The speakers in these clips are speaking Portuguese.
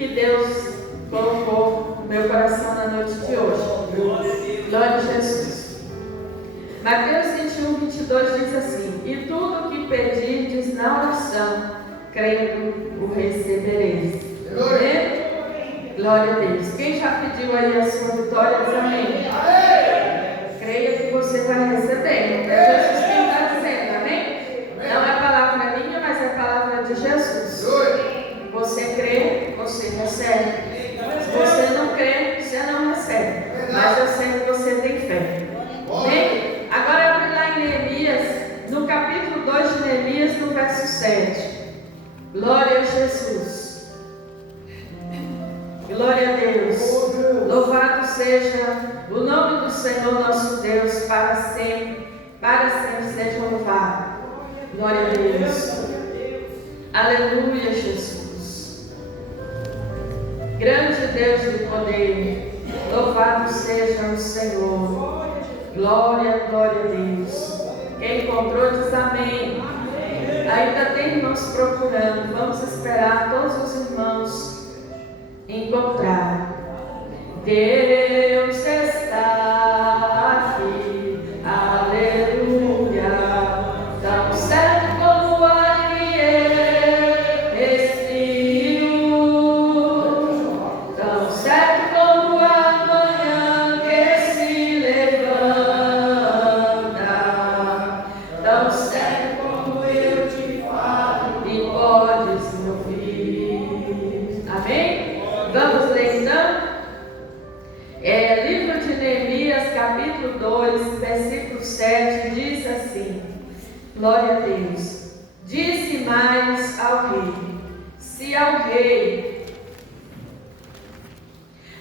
que Deus colocou no meu coração na noite de hoje. Glória a Jesus. Mateus 21, 22 diz assim: e tudo o que pedirdes na oração, crendo, o recebereis. Amém? Glória a Deus. Quem já pediu aí a sua vitória, diz amém. Creia que você vai receber. É Jesus quem está dizendo, amém? Não é palavra minha, mas é palavra de Jesus. Você crê, você recebe. Se você não crê, você não recebe. Mas eu sei que você tem fé. Amém? Agora abre lá em Neemias, no capítulo 2 de Neemias, no verso 7. Glória a Jesus. Glória a Deus. Louvado seja o nome do Senhor nosso Deus para sempre seja louvado. Glória a Deus. Aleluia, Jesus. Grande Deus de poder, louvado seja o Senhor. Glória, glória a Deus. Quem encontrou diz amém. Ainda tem irmãos procurando. Vamos esperar todos os irmãos encontrar. Deus está aqui, aleluia, tão certo como o ar que ele respirou, tão certo como a manhã que se levanta, tão certo como eu te falo e podes me ouvir. Amém? Vamos ler então? Livro de Neemias, capítulo 2, versículo 7, diz assim: glória a Deus. Disse mais ao rei, se ao rei...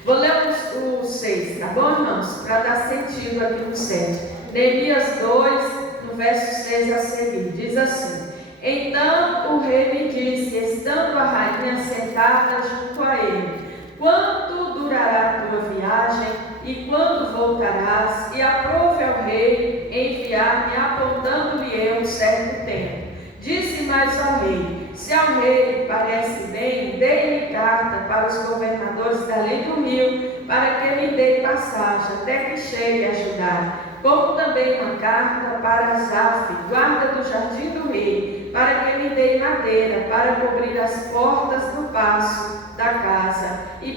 Vou ler o 6, tá bom, irmãos? Para dar sentido aqui no 7. Neemias 2, no verso 6 a seguir, diz assim: então o rei me disse, estando a rainha sentada junto a ele: quanto durará a tua viagem e quando voltarás? E aprove ao rei enviar-me, apontando-lhe eu um certo tempo. Disse mais ao rei: se ao rei parece bem, dê-lhe carta para os governadores da além do rio, para que me dê passagem até que chegue a Judá. Como também uma carta para Asaf, guarda do jardim do rei, para que me dê madeira para cobrir as portas do paço da casa, e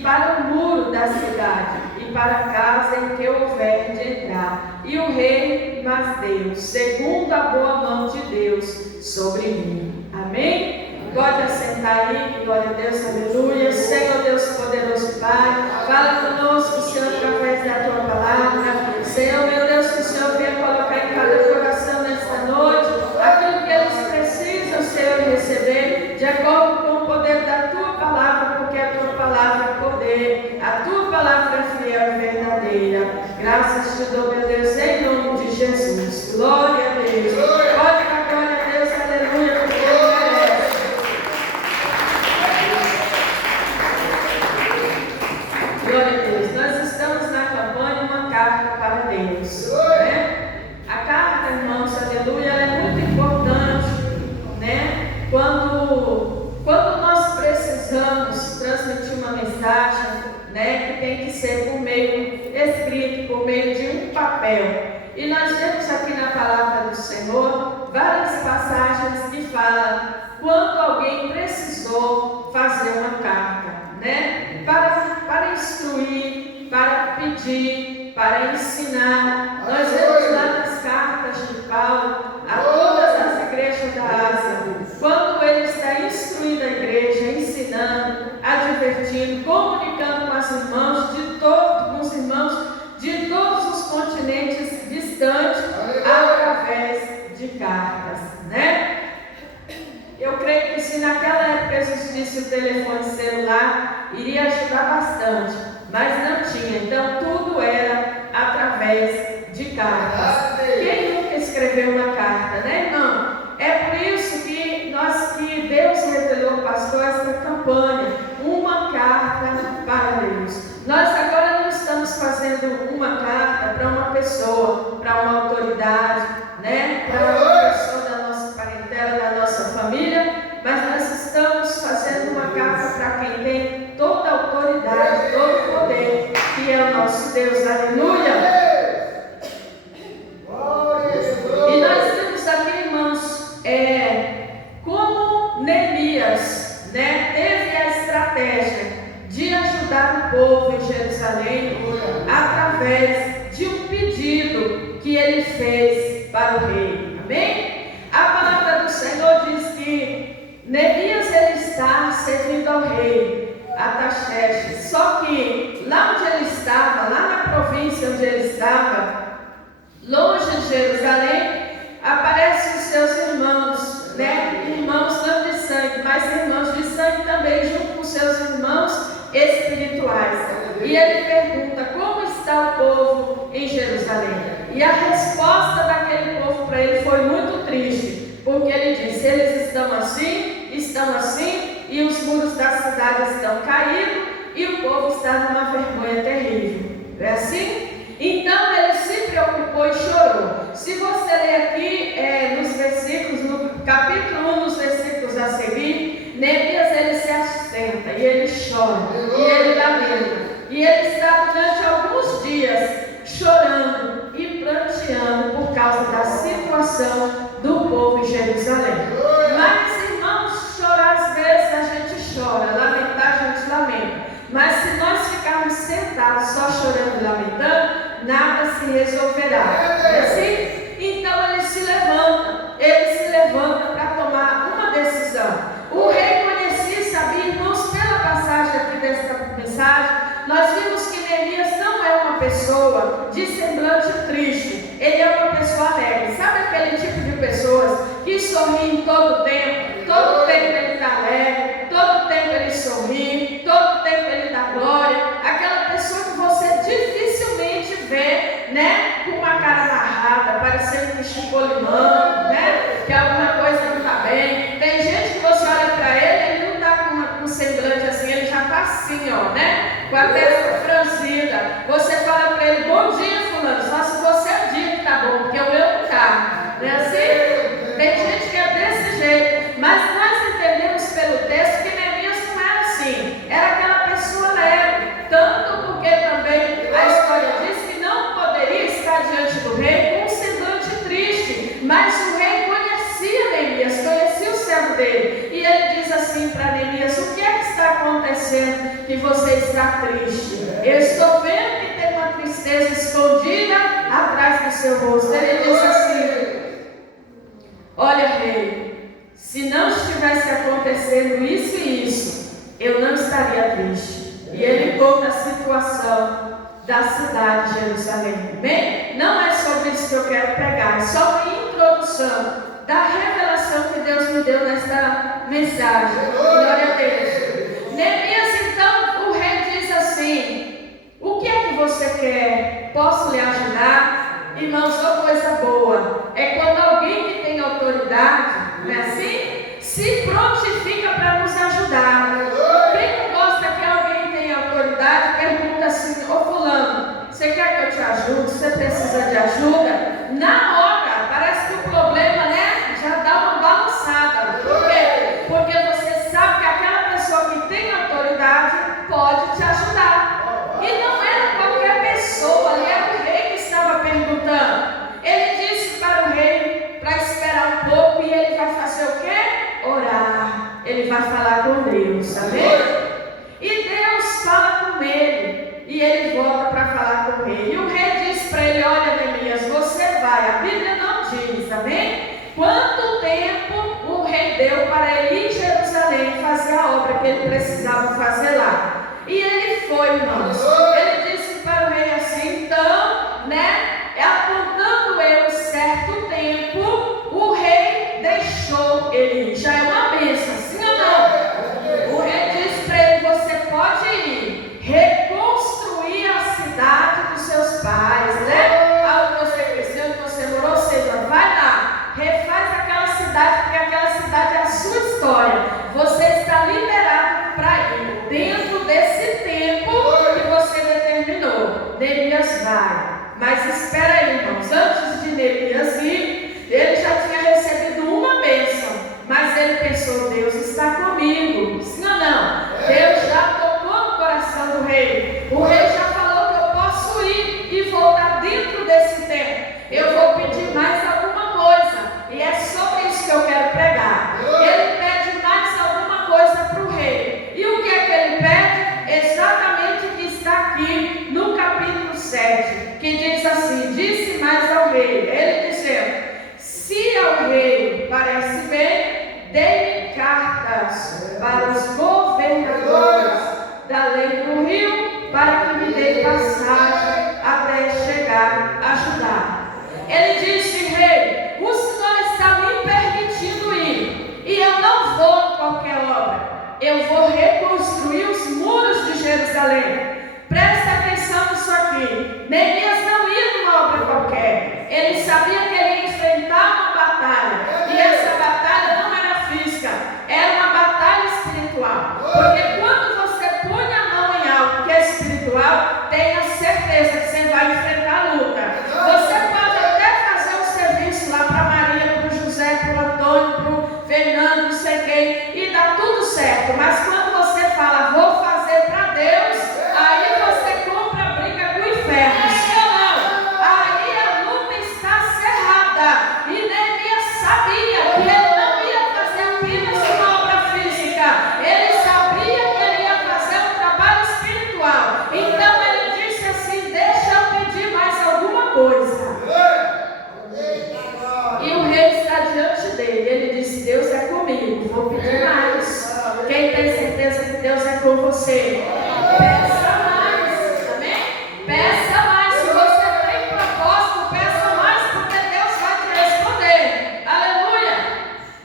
para o muro da cidade, e para a casa em que houver de entrar. E o rei mas deu, segundo a boa mão de Deus, sobre mim. Amém? Pode assentar aí, glória a Deus, aleluia. Senhor Deus poderoso Pai, fala conosco, Senhor, através da tua palavra. Senhor, meu Deus, que o Senhor venha colocar em cada coração nesta noite aquilo que eles precisam, Senhor, receber, de acordo com o poder da tua palavra, porque a tua palavra é poder, a tua palavra é fiel e verdadeira. Graças te dou, meu Deus, em nome de Jesus. Glória a Deus. Pode dar glória a Deus, aleluia, porque Ele merece. Glória a Deus. Nós estamos na campanha Uma Carta para Deus, né? A carta, irmãos, aleluia, ela é muito importante, né? Quando nós precisamos transmitir uma mensagem, né, que tem que ser por meio escrito, por meio de um papel. E nós vemos aqui na palavra do Senhor várias passagens que falam quando alguém precisou fazer uma carta, né, para instruir, para pedir, para ensinar. Nós vemos lá nas cartas de Paulo a todas as igrejas da Ásia, quando ele está instruindo a igreja, ensinando, advertindo, comunicando com os irmãos de todos os continentes distantes, através de cartas, né? Eu creio que se naquela época existisse o telefone celular, iria ajudar bastante, mas não tinha, então tudo era através de cartas. Quem nunca escreveu uma carta, né, irmão? É por isso que Deus revelou ao pastor esta campanha, uma carta para Deus. Nós agora não estamos fazendo uma carta para uma pessoa, para uma autoridade, né? Para uma pessoa da nossa parentela, da nossa família, mas nós estamos fazendo para quem tem toda a autoridade, todo o poder, que é o nosso Deus. Aleluia! E nós vimos aqui, irmãos, como Neemias, né, teve a estratégia de ajudar o povo em Jerusalém através de um pedido que ele fez para o rei. Amém? A palavra do Senhor diz que Neemias ele está servindo ao rei Artaxerxes. Só que lá onde ele estava, lá na província onde ele estava, longe de Jerusalém, aparecem os seus irmãos, né? Irmãos não de sangue, mas irmãos de sangue também, junto com seus irmãos espirituais. E ele pergunta: como está o povo em Jerusalém? E a resposta daquele povo para ele foi muito triste, porque ele disse: eles estão assim, e os muros da cidade estão caídos, e o povo está numa vergonha terrível. É assim? Então ele se preocupou e chorou. Se você ler aqui nos versículos, no capítulo 1, nos versículos a seguir, Neemias ele se assenta e ele chora, e ele lamenta, e ele está durante alguns dias chorando e pranteando por causa da situação do povo em Jerusalém. Mas, irmãos, chorar às vezes a gente chora, lamentar a gente lamenta. Mas se nós ficarmos sentados só chorando e lamentando, nada se resolverá. É assim? Então ele se levanta para tomar uma decisão. O rei conhecia e sabia, irmãos, pela passagem aqui desta mensagem, nós vimos que Neemias não é uma pessoa de semblante triste, ele é uma pessoa alegre. Sabe aquele tipo de pessoas que sorriem todo o tempo? Todo o tempo ele está alegre, todo o tempo ele sorri, todo o tempo ele dá glória. Aquela pessoa que você dificilmente vê, né, com uma cara amarrada, parecendo que ficou limão, né, que alguma coisa não está bem. Tem gente que você olha para ele não está com um semblante assim, ele já está assim, ó, né, com a testa franzida. Você fala para ele: bom dia, fulano, só se você é o dia que está bom, porque o meu não está. Não é assim? Tem gente que é desse jeito, mas nós entendemos pelo texto que Neemias não era assim, era aquela pessoa alegre, tanto porque também a história diz que não poderia estar diante do rei com um semblante triste, mas o rei conhecia Neemias, conhecia o servo dele, e ele diz assim para Neemias: o que é que está acontecendo que você está triste? Eu estou vendo que tem uma tristeza escondida atrás do seu rosto. Ele diz assim: olha, rei, se não estivesse acontecendo isso e isso, eu não estaria triste. E ele conta a situação da cidade de Jerusalém. Bem, não é sobre isso que eu quero pegar, é só uma introdução da revelação que Deus me deu nesta mensagem. Glória a Deus. Neemias, então, o rei diz assim: o que é que você quer? Posso lhe ajudar? Irmãos, uma coisa boa é quando alguém que tem autoridade, não é assim? Se prontifica para nos ajudar. Quem não gosta que alguém tenha autoridade, pergunta assim: ô fulano, você quer que eu te ajude? Você precisa de ajuda? Na hora, parece que o problema, né, já dá uma balançada. Por quê? Porque você sabe que aquela pessoa que tem autoridade pode te ajudar. E não era qualquer pessoa, ali era o rei que estava perguntando. Ele disse para o rei para esperar um pouco, e ele vai fazer o quê? Orar. Ele vai falar com Deus, sabe? E Deus fala com ele, e ele volta para falar com ele. E o rei diz para ele: olha, Neemias, você vai. A Bíblia não diz, amém? Quanto tempo o rei deu para ele ir em Jerusalém fazer a obra que ele precisava fazer lá. E ele foi, irmãos. Ele disse para o rei assim: então, né, apontando eu certo tempo, o rei deixou ele ir. Já é uma bênção, sim ou não? O rei disse para ele: você pode ir reconstruir a cidade dos seus pais, né? Aonde você cresceu, onde você morou, ou seja, vai lá, refaz aquela cidade, porque aquela cidade é a sua história. Você está liberado para ir dentro desse tempo que você cartas para os governadores da lei do rio, para que me dê passagem até chegar a Judá. Ele disse: rei, o Senhor está me permitindo ir, e eu não vou em qualquer obra, eu vou reconstruir os muros de Jerusalém. Presta atenção nisso aqui. Neemias não ia numa obra qualquer. Ele sabia que ele ia enfrentar uma batalha. E essa batalha não era física, era uma batalha espiritual. Porque quando você põe a mão em algo que é espiritual, tenha certeza que você vai enfrentar a luta. Você pode até fazer um serviço lá para Maria, para o José, para o Antônio, para o Fernando, não sei quem, e dá tudo certo. Mas quando você fala, vou fazer para Deus, aí você compra a briga do inferno, sim ou não? Aí a luta está cerrada. E Neemias sabia que ele não ia fazer apenas uma obra física, ele sabia que ele ia fazer um trabalho espiritual. Então ele disse assim: deixa eu pedir mais alguma coisa. E o rei está diante dele. Ele disse: Deus é comigo, vou pedir mais. Quem tem certeza que Deus é com você? Peça mais, amém? Peça mais. Se você tem propósito, peça mais, porque Deus vai te responder. Aleluia!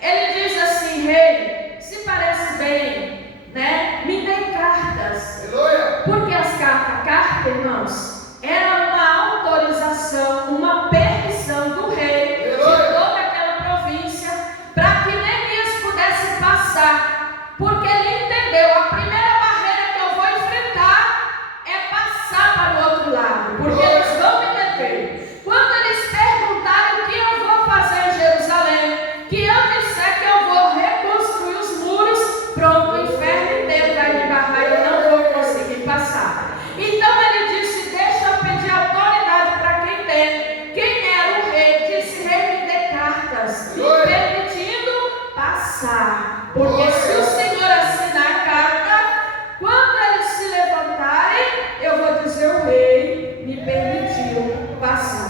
Ele diz assim: rei, se parece bem, né? Me dê cartas. Porque as cartas, irmãos, era uma autorização, uma permissão do rei de toda aquela província para que Neemias pudesse passar. Porque ele entendeu, a primeira barreira que eu vou enfrentar é passar para o outro lado, porque eles vão me deter. Quando eles perguntarem o que eu vou fazer em Jerusalém, que eu disser que eu vou reconstruir os muros, pronto, o inferno inteiro vai me barrar e eu não vou conseguir passar. Então ele disse: deixa eu pedir autoridade para quem tem. Quem era o rei? Disse: rei, me dê cartas, me permitindo passar. Porque se o Senhor assinar a carta, quando eles se levantarem, eu vou dizer: o rei me permitiu passar.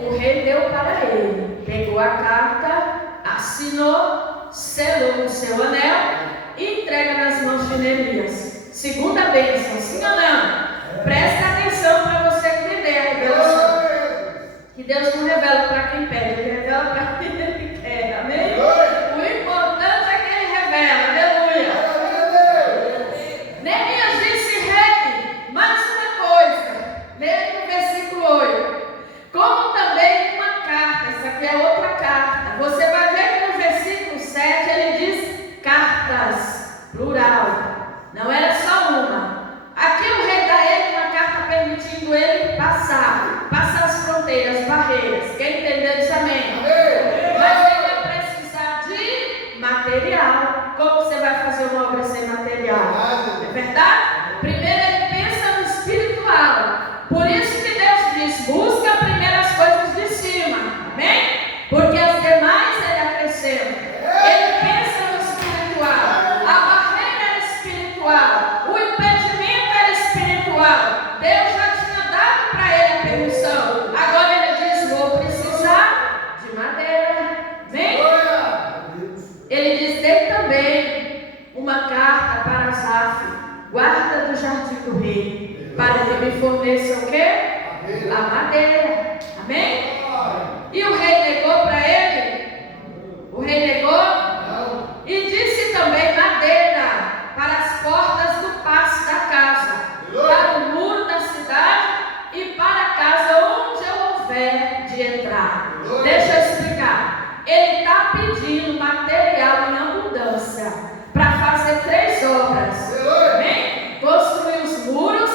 O rei deu para ele, pegou a carta, assinou, selou no seu anel e entrega nas mãos de Neemias. Segunda bênção, sim ou não? Presta atenção para você entender a revelação. Que Deus não revela para quem pede, Ele revela para quem Ele quer, amém? O importante é que Ele revela, aleluia. Neemias disse: rei, mais uma coisa, leia no versículo 8. Como também uma carta, essa aqui é outra carta. Você vai ver que no versículo 7 ele diz cartas, plural. Não era só uma. Aqui o rei dá ele uma carta permitindo ele passar as fronteiras, barreiras. Quem entendeu diz amém? Mas ele vai precisar de material. Como você vai fazer uma obra sem material? É verdade? Primeiro ele pensa no espiritual. Por isso que Deus diz: busca primeiro as coisas de cima. Amém? Porque as demais ele acrescenta. Ele pensa no espiritual. A barreira era espiritual. O impedimento era espiritual. Deus já tinha dado para ele a permissão. Agora ele diz: vou precisar de madeira. Amém? Ele diz: tem também uma carta para Asaf, guarda do jardim do rei, para que me forneça o quê? A madeira. Amém? E o rei negou para ele? O rei negou? Não. E disse também madeira para as portas do passo da casa, para o muro da cidade e para a casa onde eu houver de entrar. Deixa eu explicar. Ele está pedindo material em abundância para fazer 3 obras. Amém? Construir os muros,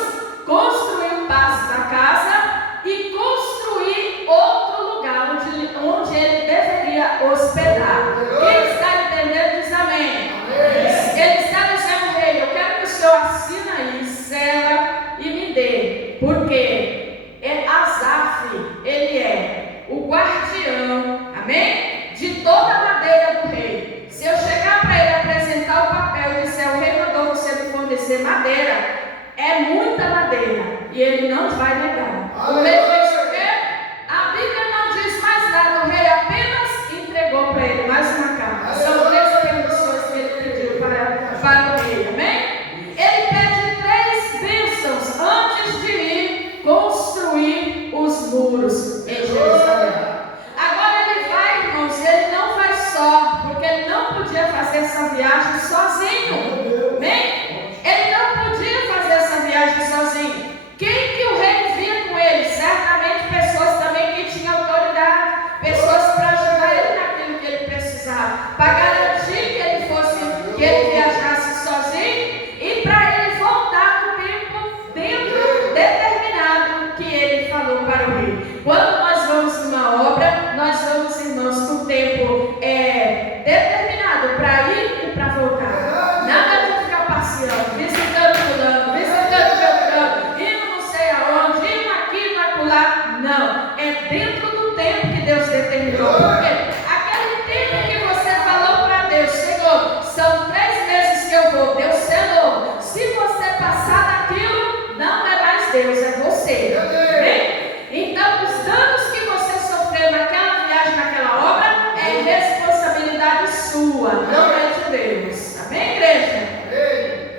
construir o passo da casa e construir outro lugar onde madeira, é muita madeira, e ele não vai negar. O rei fez o quê? A Bíblia não diz mais nada, o rei apenas entregou para ele mais uma carta. São 3 permissões que ele pediu para o rei, amém? Ele pede 3 bênçãos antes de ir construir os muros em Jerusalém. Agora ele vai, irmãos, ele não vai só, porque ele não podia fazer essa viagem sozinho, amém? Ele não podia fazer essa viagem sozinho. Quem que o rei via com ele? Certamente pessoas também que tinham autoridade, pessoas para ajudar ele naquilo que ele precisava, para garantir que ele viajasse sozinho e para ele voltar no tempo dentro determinado que ele falou para o rei. Quando nós vamos numa obra, nós vamos, irmãos, no tempo determinado para ir e para voltar. Nada de ficar passeando, visitando fulano, visitando Beltrano, indo não sei aonde, indo aqui, no acolá. Não, é dentro do tempo que Deus determinou. Porque aquele tempo que você falou para Deus, Senhor, são 3 meses que eu vou, Deus selou. Se você passar daquilo, não é mais Deus, é você. Amém? Então, os danos que você sofreu naquela viagem, naquela obra, é responsabilidade sua, não é de Deus. Amém, igreja?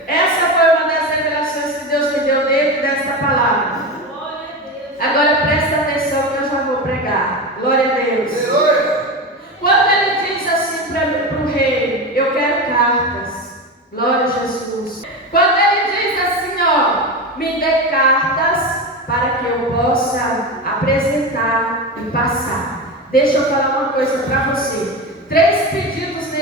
Essa foi uma das revelações que Deus me deu dentro desta palavra. Agora presta atenção que eu já vou pregar. Glória a Deus. Quando ele diz assim para o rei, eu quero cartas. Glória a Jesus. Quando ele diz assim, ó, me dê cartas para que eu possa apresentar e passar. Deixa eu falar uma coisa para você. 3 pedidos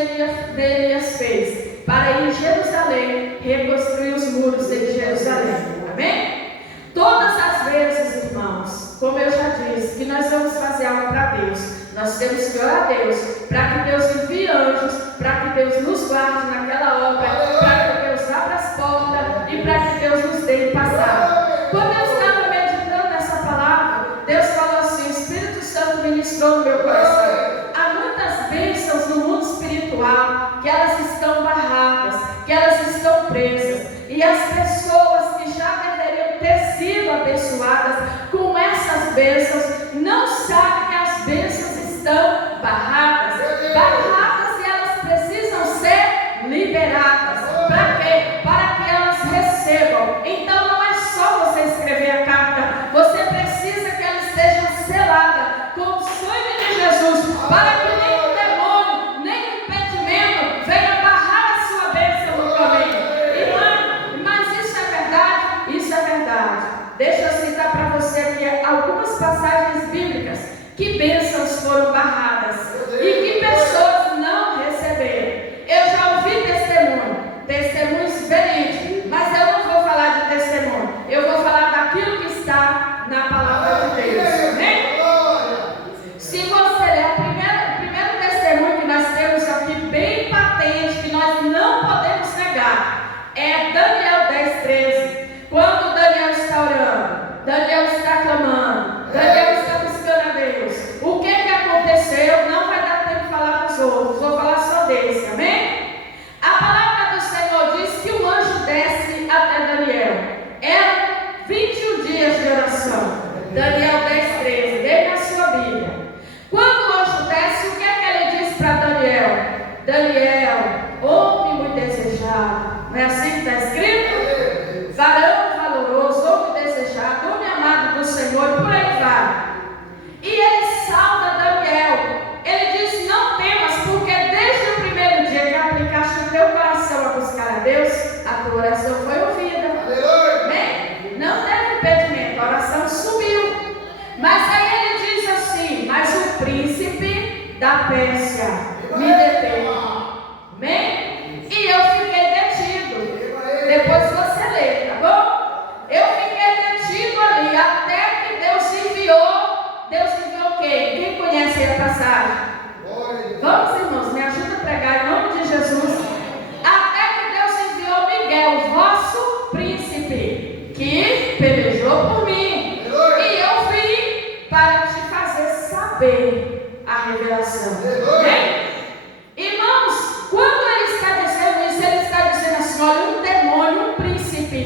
Neemias fez para ir em Jerusalém, reconstruir os muros de Jerusalém. Amém? Todas as vezes, irmãos, como eu já disse, que nós vamos fazer algo para Deus, nós temos que orar a Deus, para que Deus envie anjos, para que Deus nos guarde naquela obra, para que Deus abra as portas e para que Deus nos dê passar. Quando eu estava meditando nessa palavra, Deus falou assim, o Espírito Santo ministrou no meu coração. Há muitas bênçãos no mundo espiritual que elas estão barradas, que elas estão presas, e as pessoas que já deveriam ter sido abençoadas com essas bênçãos não sabem que as bênçãos estão barradas, e elas precisam ser liberadas. Para quê? Para que elas recebam. Então não é só você escrever a carta, você precisa que ela esteja selada com o sangue de Jesus, para que nenhum demônio, nenhum impedimento venha barrar a sua bênção no caminho. Mas isso é verdade? Isso é verdade. Deixa eu citar para você aqui algumas passagens bíblicas que bênçãos foram barradas e que pessoas não receberam. Eu já ouvi testemunhos verídicos, mas eu não vou falar de testemunho, eu vou falar daquilo que está na palavra de Deus. Amém? Se você ler o primeiro testemunho que nós temos aqui, bem patente, que nós não podemos negar, é Daniel 10:13. Quando Daniel está orando, Daniel está clamando, Daniel está buscando a Deus. O que aconteceu? Não vai dar tempo de falar dos outros, vou falar só desse, amém? A palavra do Senhor diz que o anjo desce até Daniel. Eram 21 dias de oração. Daniel 10:13, leia na sua Bíblia. Quando o anjo desce, o que ele diz para Daniel? Daniel, homem muito desejado. Não é assim que está escrito? Varão valoroso, homem desejado, homem amado do Senhor, por aí vai. E ele salva Daniel. Ele diz, não temas, porque desde o primeiro dia que aplicaste o teu coração a buscar a Deus, a tua oração foi ouvida. Amém? Não teve impedimento, a oração subiu. Mas aí ele diz assim, mas o príncipe da Pérsia me deteve. Amém? E eu fiquei detido. Depois você lê, tá bom? Eu fiquei detido ali, até que Deus enviou. Deus enviou quem? Quem conhece a passagem? Vamos, irmãos, me ajuda a pregar em nome de Jesus. Até que Deus enviou Miguel, o vosso príncipe, que pelejou por mim. E eu vim para te fazer saber a revelação. Irmãos, quando ele está dizendo isso, ele está dizendo assim, olha, um demônio, um príncipe,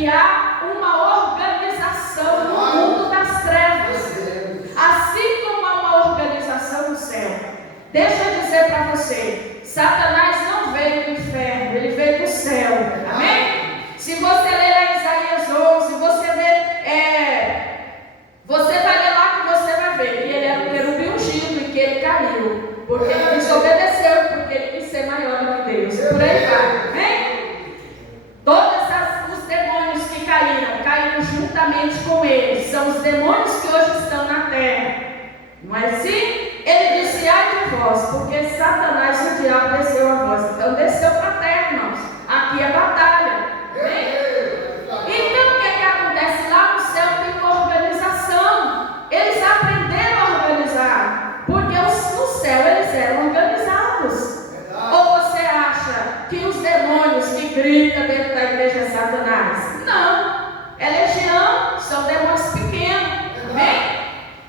que há uma organização no mundo das trevas, assim como há uma organização no céu. Deixa eu dizer para você, Satanás não veio do inferno, ele veio do céu. Amém? Se você ler lá em Isaías 11, você vai ler lá que você vai ver que ele era um querubim ungido e que ele caiu, porque ele desobedeceu, porque ele quis ser maior do que Deus. Por aí vai. Amém? Todos os demônios que caíram juntamente com ele. São os demônios que hoje estão na terra. Não é assim? Ele disse: ai de vós, porque Satanás, o diabo, desceu a vós. Então desceu para a terra, irmãos. Aqui é batalha. Amém? Então o que acontece? Lá no céu tem uma organização. Eles aprenderam a organizar, porque no céu eles eram organizados. Ou você acha que os demônios que gritam dentro da igreja é Satanás? Não, é legião, são demônios pequenos. Amém?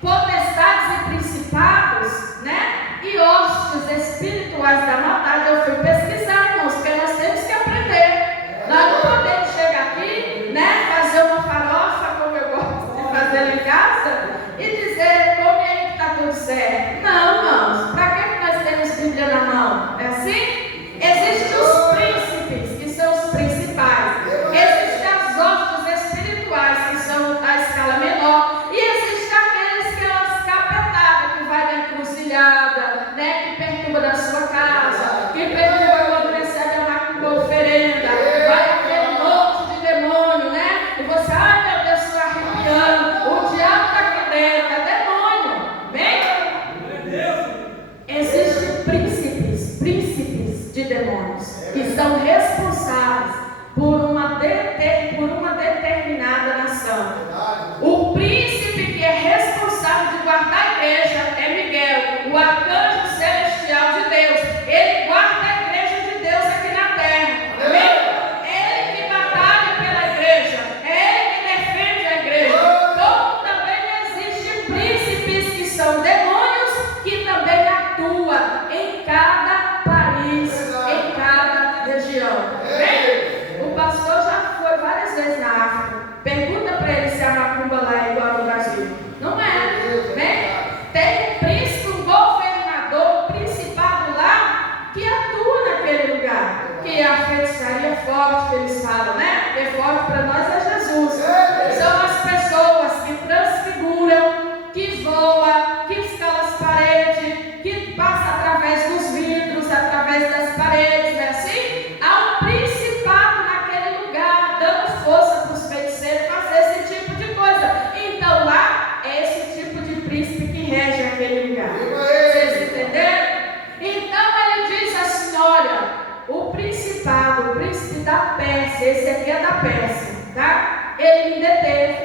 Potestades e principados, né? E hostes espirituais da maldade. Eu fui pesquisar, irmãos, porque nós temos que aprender. Nós não podemos chegar aqui, né? Fazer uma farofa, como eu gosto de fazer em casa, e dizer: come aí que está tudo certo. Não, irmãos, para que nós temos Bíblia na mão? É assim? Existem os príncipes, que são os principais. Existem as hostes espirituais, que são a escala menor. E existem aqueles que é as capetadas, que vai na encruzilhada, né? Que perturba na sua casa, que perturba quando recebe uma oferenda. Vai aquele monte de demônio, né? E você, ai meu Deus, estou arrepiando. O diabo está aqui dentro, é demônio. Bem? Existem príncipes de demônios, que são responsáveis por uma determinada nação. O príncipe que é responsável de guardar a igreja é Miguel, o arcanjo celestial de Deus. Ele guarda a igreja de Deus aqui na terra. Amém? É ele que batalha pela igreja, é ele que defende a igreja. Como também existem príncipes que são demônios, que também atuam em cada país, em cada região. Amém? O pastor já foi várias vezes na África. Pergunta para ele se a macumba lá é igual no Brasil. Não é, né? Tem um príncipe, um governador, um principado lá que atua naquele lugar. Que é a feitiçaria forte que eles falam, né? Porque forte para nós é Jesus. São as pessoas que transfiguram, que voam, que escalam as paredes, que passam através dos vidros, através das paredes, não é assim? Há um principado naquele lugar, dando força para os feiticeiros fazer esse tipo de coisa. Então lá é esse tipo de príncipe que rege aquele lugar. Vocês entenderam? Então ele diz assim: olha, o principado, o príncipe da Pérsia, esse aqui é da Pérsia, tá? Ele me deteve,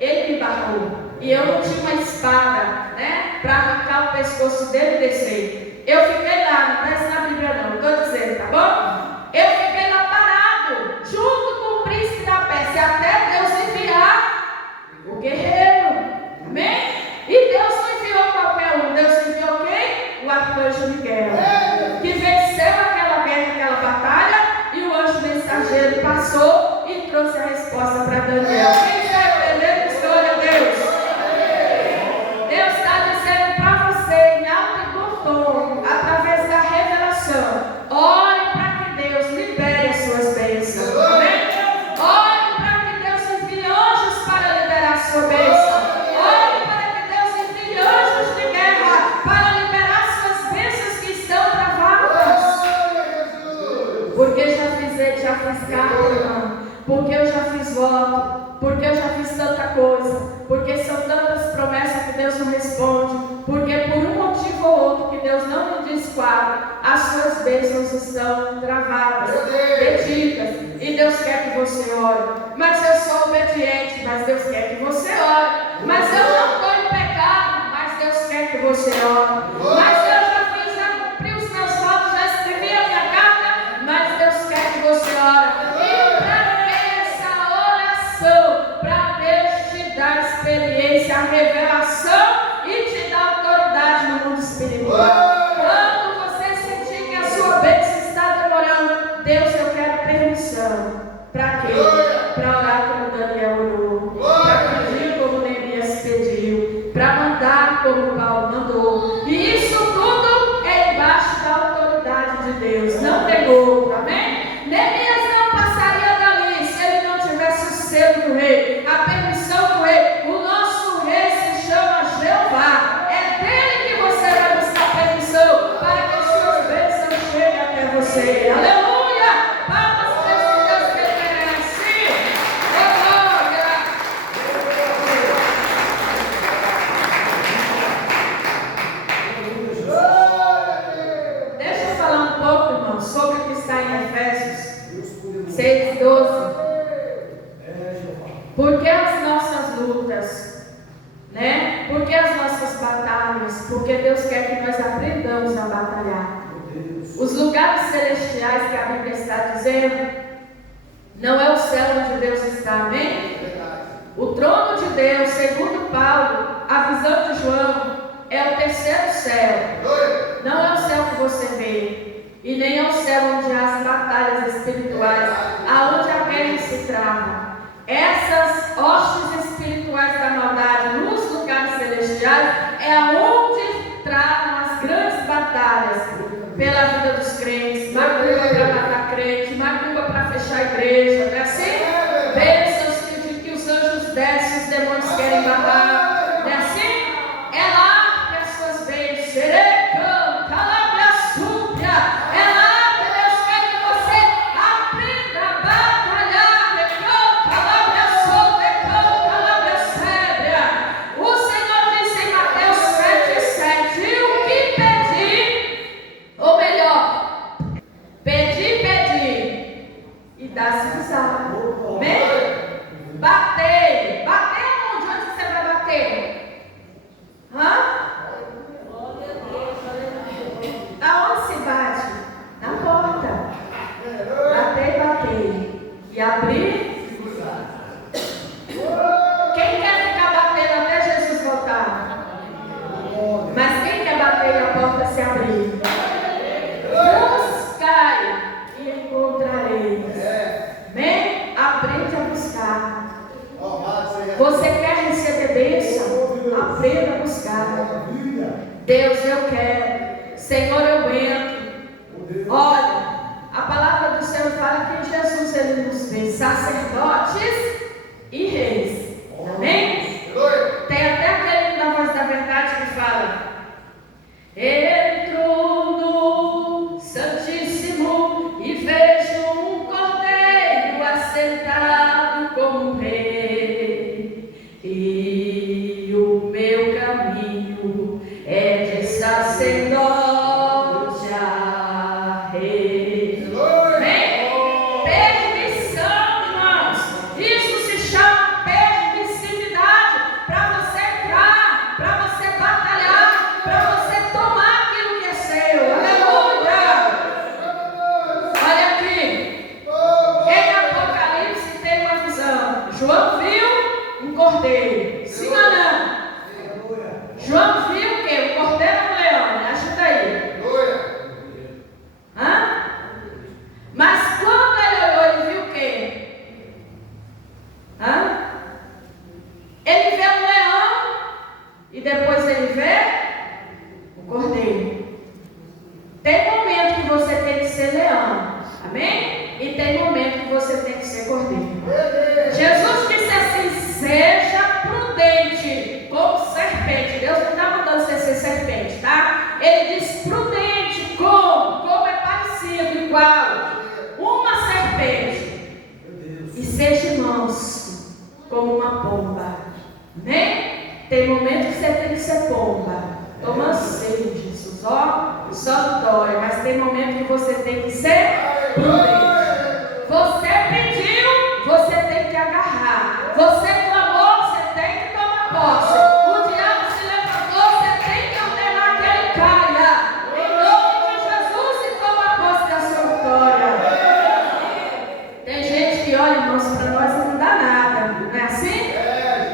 ele me barrou. E eu não tinha uma espada, né, para arrancar o pescoço dele e descer. Eu fiquei lá, não está na Bíblia não, estou dizendo, tá bom? Eu fiquei lá parado, junto com o príncipe da Pérsia, até Deus enviar o guerreiro. Amém? E Deus não enviou qualquer um, Deus enviou quem? O arcanjo Miguel, que venceu aquela guerra, aquela batalha, e o anjo mensageiro passou e trouxe a resposta para Daniel. Quem está entendendo? Glória a Deus. Deus está dizendo para você, em alto e bom tom, através da revelação: olhe para que Deus libere as suas bênçãos. Amém? Olhe para que Deus envie anjos para liberar a sua bênção. Olhe para que Deus envie anjos de guerra para liberar as suas bênçãos que estão travadas. Porque já fiz carta, irmão. Porque eu já fiz voto. Porque eu já fiz tanta coisa. Porque são tantas promessas que Deus não responde. Porque por um motivo ou outro que Deus não me diz qual, as suas bênçãos estão travadas, retidas. E Deus quer que você ore. Mas eu sou obediente, mas Deus quer que você ore. Mas eu não estou em pecado, mas Deus quer que você ore. Mas eu já cumpri os meus votos, já escrevi a minha carta, mas Deus quer que você ore. E para que essa oração? Para Deus te dar experiência, a revelação e te dar autoridade no mundo espiritual. Quando você sentir que a sua bênção está demorando, Deus, eu quero permissão. Para quê? Para orar com porque Deus quer que nós aprendamos a batalhar. Os lugares celestiais que a Bíblia está dizendo, não é o céu onde Deus está, amém? O trono de Deus, segundo Paulo, a visão de João, é o terceiro céu. Não é o céu que você vê, e nem é o céu onde há as batalhas espirituais, aonde a guerra se trava. Essas hostes espirituais da maldade nos lugares celestiais é aonde travam as grandes batalhas pela vida dos crentes. Macumba para matar crente, macumba para fechar a igreja, não é assim? Bênçãos que os anjos descem, os demônios querem barrar, não é assim? É lá que as suas vezes serecam, calabria súbia, é lá que Deus quer que você aprenda a batalhar, recão, calabria súbia, recão, calabria sébria. O Senhor disse em Mateus 7:7, e o que pedir, ou melhor, pedir, e dá-se-vos. Amém? Bater, bater onde? Onde você vai bater? Aonde se bate? Na porta. Bater. E abrir. Quem quer ficar batendo até Jesus voltar? Mas quem quer bater e a porta se abrir? Buscai e encontrareis. Amém? Aprende a buscar. Você quer receber bênção? Aprenda a buscar. Deus, eu quero. Senhor, eu entro. Olha, a palavra do Senhor fala que em Jesus Ele nos fez sacerdotes e reis. Amém? Tem até aquele da Voz da Verdade que fala: entro no Santíssimo e vejo um cordeiro assentado como um rei, e o meu caminho é de sacerdote a rei. Amém? Permissão, irmãos. Isso se chama permissividade para você entrar, para você batalhar, para você tomar aquilo que é seu. Aleluia! Olha aqui. Em Apocalipse tem uma visão. João viu um cordeiro. Sim ou não? João viu o quê? Um cordeiro ou um leão? Me ajuda aí. Mas quando ele olhou, ele viu o quê? Ele vê um leão e depois ele vê o cordeiro. Tem momento que você tem que ser leão, amém? E tem momento que você tem que ser cordeiro. Jesus disse assim: seja prudente como serpente. Deus não está mandando você ser serpente, tá? Ele diz prudente como é parecido, igual uma serpente. E seja manso como uma pomba. Amém? Tem momento que você tem que ser pomba. Estou mansinho, Jesus, ó, só vitória. Mas tem momento que você tem que ser prudente. Você pediu, você tem que agarrar. Você clamou, você tem que tomar posse. O diabo se levantou, você tem que ordenar que ele caia. Em nome de Jesus, e toma posse da sua vitória. Tem gente que olha, irmãos, para nós não dá nada, não é assim?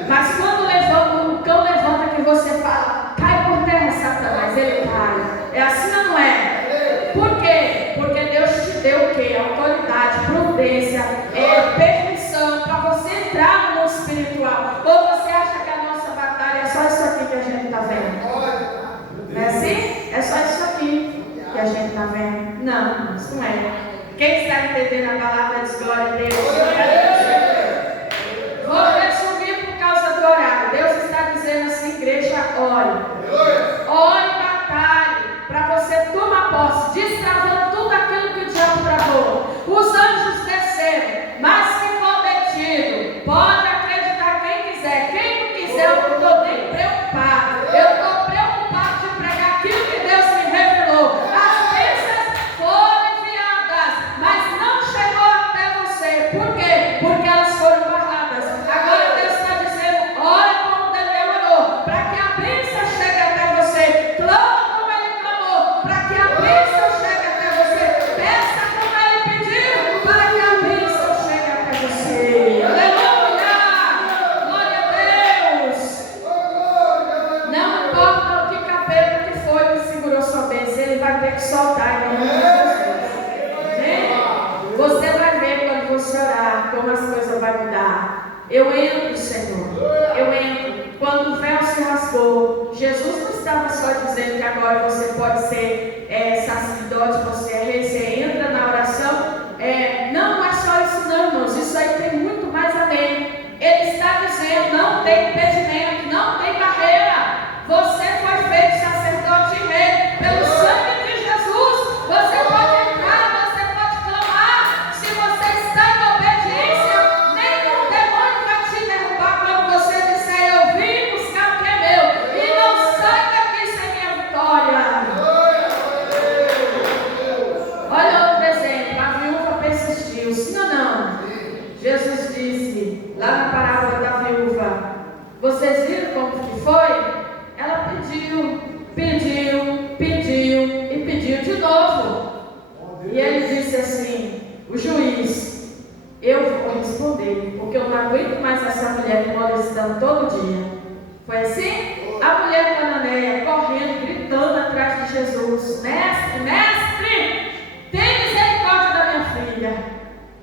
Mas quando o cão levanta que você fala, cai por terra, Satanás, ele cai. É assim ou não é? Por quê? Porque Deus te deu o quê? Autoridade, prudência, permissão para você entrar no mundo espiritual. Ou você acha que a nossa batalha é só isso aqui que a gente está vendo? Não é assim? É só isso aqui que a gente está vendo? Não, isso não é. Quem está entendendo a palavra diz glória a Deus. Vou resumir por causa do horário. Deus está dizendo assim, igreja, ore. Ore e batalhe para você tomar posse, destravando tudo aquilo que o diabo travou. Os anjos desceram, mas ficou detido. Pode acreditar quem quiser. Quem não quiser, eu não estou nem preocupado. Eu estou preocupado de pregar aquilo que Deus me revelou. As bênçãos foram enviadas, mas não chegou a Eu entro, Senhor. Eu entro. Quando o véu se rasgou, Jesus não estava só dizendo que agora você pode ser sacerdote, você é rei, você entra na oração. Não é só isso não, irmãos. Isso aí tem muito mais além. Ele está dizendo, não tem impedimento, não tem barreira. Você foi feito sacerdote e rei pelo sangue de Jesus. Você pode entrar, você pode clamar. Se você está em obediência, nenhum demônio vai te derrubar quando você disser, eu vim buscar o que é meu. E não sai daqui sem minha vitória. Olha outro exemplo, a viúva persistiu, sim ou não? Jesus disse, lá na parábola da viúva, vocês viram como que foi? Ela pediu e pediu de novo. E ele disse assim, o juiz, eu vou responder, porque eu não aguento mais essa mulher me molestando todo dia. Foi assim? A mulher cananeia correndo, gritando atrás de Jesus, mestre, mestre, tem misericórdia da minha filha.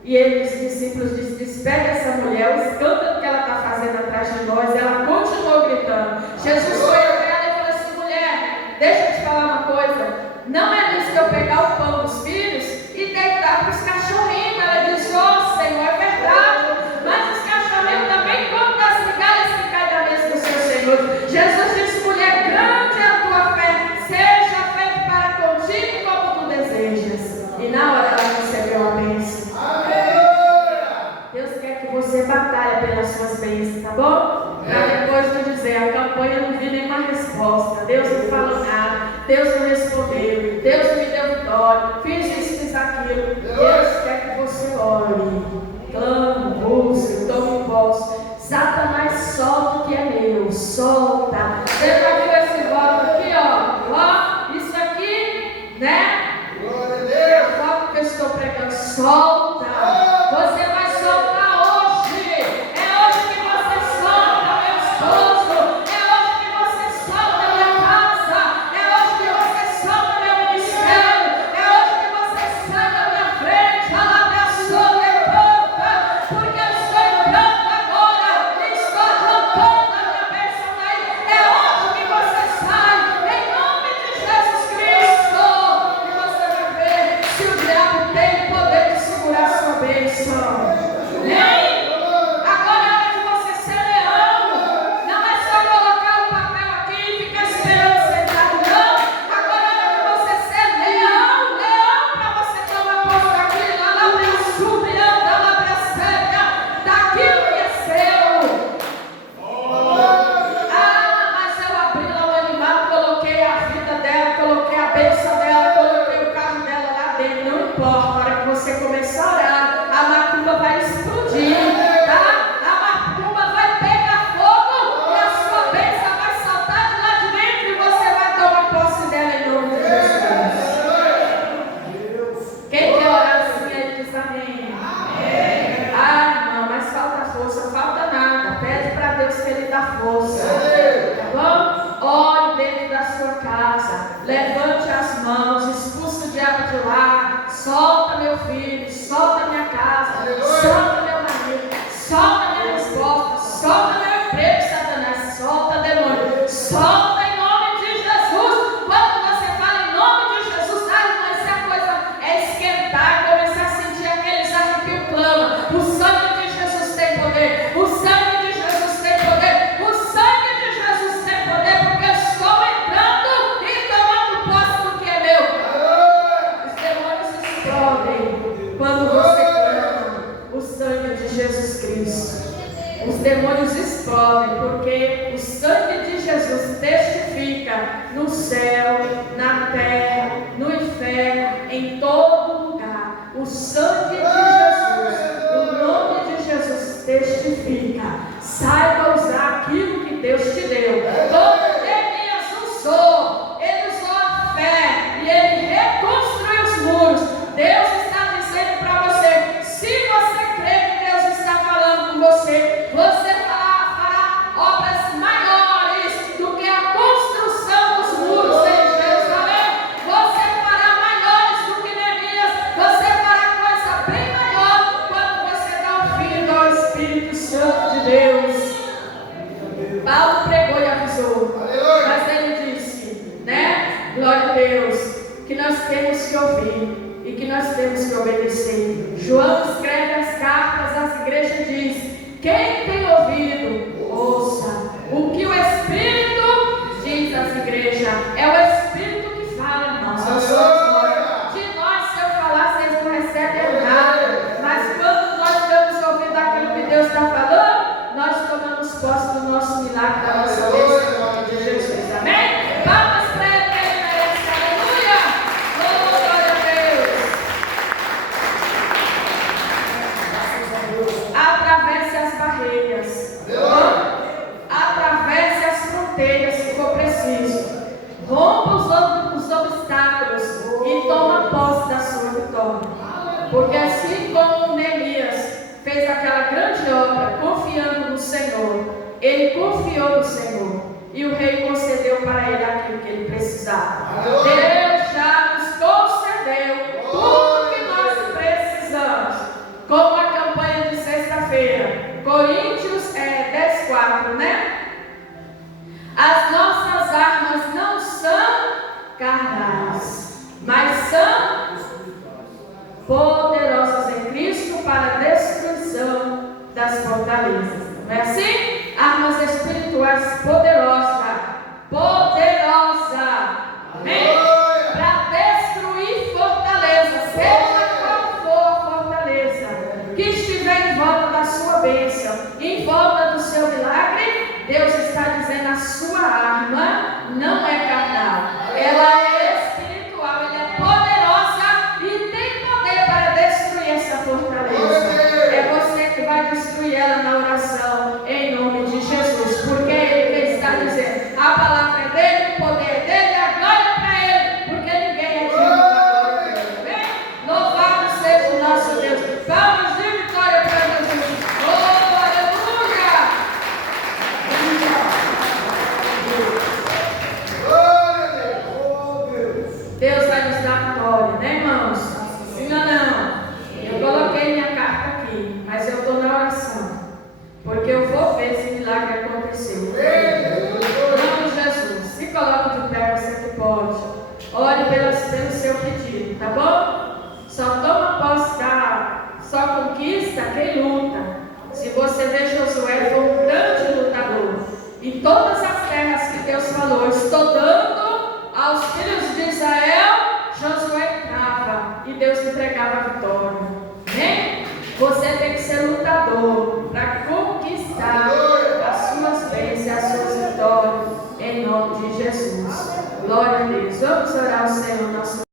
E eles, os discípulos, disseram, despede essa mulher, o escândalo que ela está fazendo atrás de nós. Ela continuou gritando. Jesus foi até ela e falou assim, mulher, deixa eu te falar uma coisa, não é disso que eu pegar o pão dos filhos e deitar para os cachorrinhos. Ela disse, Senhor, é verdade, mas os cachorrinhos também comem das migalhas que caem da mesa do seu Senhor. Jesus disse, mulher, grande é a tua fé, seja feito para contigo como tu desejas. E na hora ela recebeu a bênção. Deus quer que você batalhe pelas suas bênçãos, tá bom? Para depois não dizer, a campanha não vi nenhuma resposta, Deus não falou nada, Deus não respondeu, Deus não me deu vitória, fiz isso, fiz aquilo. Deus quer que você ore, clame, busque, tome posse. Satanás solta o que é meu, solta. Você já viu esse voto aqui, ó, isso aqui, né? A voto que eu estou pregando, solta. Você vai soltar hoje. É hoje que você solta meu esposo. É hoje que você solta minha casa. É hoje que você solta meu ministério. É hoje que você sai da minha frente. Ela abraçou e conta. Porque eu estou entrando agora. Estou jantando a minha bênção daí. É hoje que você sai. Em nome de Jesus Cristo. E você vai ver se o diabo tem o poder de segurar sua bênção. Agora é hora de você ser leão. Não é só colocar o papel aqui e ficar esperando sentado, não. Agora é hora de você ser leão. Leão para você tomar posse daquilo, lá na subirão, lá na seca, daquilo que é seu. Mas eu abri lá o animal, coloquei a vida dela, coloquei a bênção dela, coloquei o carro dela lá dentro. Não importa, na hora que você começar a orar, a macumba vai explodir, tá? A macumba vai pegar fogo e a sua bênção vai saltar de lá de dentro e você vai tomar posse dela em nome de Jesus. Quem quer orar assim aí diz amém. Irmão, mas falta força, falta nada. Pede para Deus que Ele dá força, tá bom? Ore dentro da sua casa, levante as mãos, expulsa o diabo de lá, solta meu filho, solta minha casa, solta meu marido, solta minha resposta, solta meu emprego, Satanás, solta demônio, solta em nome de Jesus. Quando você fala em nome de Jesus, mas a coisa é esquentar, começar a sentir aqueles arrepios clama. O sangue de Jesus tem poder, o sangue de Jesus tem poder, o sangue de Jesus tem poder, porque eu estou entrando e tomando posse do que é meu. Os demônios explodem quando você clama o sangue de Jesus Cristo. Os demônios explodem porque o sangue de Jesus testifica no céu, na terra, no inferno, em todo lugar. O sangue de Jesus, o nome de Jesus testifica. Saiba usar aquilo que Deus te deu. Todo Neemias usou, ele usou a fé e ele reconstruiu os muros. Deus está dizendo para você, se você crê que Deus está falando com você, você fará obras maiores do que a construção dos muros em Jerusalém. Você fará maiores do que Neemias. Você fará coisa bem maior quando você dá ouvido ao Espírito Santo de temos que ouvir e que nós temos que obedecer. João escreve as cartas às igrejas e diz: quem tem ouvido, ouça o que o Espírito diz às igrejas. É o Espírito que fala, irmãos. Não somos nós. De nós, se eu falar, vocês não recebem nada. Mas quando nós estamos ouvindo aquilo que Deus está falando, nós tomamos posse do nosso milagre, da nossa bênção, em nome de Jesus. Amém? Palmas para Ele, que Ele merece. Aleluia! Glória a Deus. Atravesse as barreiras. Atravesse as fronteiras, se for preciso. Rompa os obstáculos e toma posse da sua vitória. Porque assim como Neemias fez aquela grande obra confiando no Senhor, ele confiou no Senhor e o rei concedeu para ele aquilo que ele precisava. Deus já nos concedeu tudo que nós precisamos, como a campanha de sexta-feira, Coríntios 10:4, né? As nossas armas não são carnais, mas são poderosas em Cristo para a destruição das fortalezas. Não é assim? Armas espirituais poderosas. Amém? Para destruir fortaleza, seja qual for a fortaleza que estiver em volta da sua bênção, em volta do seu milagre, Deus está dizendo: a sua arma não é carnal, ela é espiritual, ela é poderosa e tem poder para destruir essa fortaleza. É você que vai destruir ela na oração, em nome de Jesus, porque é Ele que está dizendo: a palavra é dele, o poder é dele, a glória é para Ele, porque ninguém é digno da glória dele. Louvado seja o nosso Deus. Palmas de vitória para Jesus. Oh, aleluia! Deus vai nos dar vitória, né, irmãos? Sim ou não? Eu coloquei minha carta aqui, mas eu estou na oração, porque eu vou ver se o milagre aconteceu. Em nome de Jesus. Se coloque de pé, você que pode. Ore pelo seu pedido, tá bom? Só toma posse só conquista quem luta. Se você vê, Josué foi um grande lutador. Em todas as terras que Deus falou, estou dando aos filhos de Israel, Josué entrava e Deus entregava a vitória. Amém? Você tem que ser lutador para conquistar as suas bênçãos, as suas vitórias, em nome de Jesus. Glória a Deus. Vamos orar ao Senhor nosso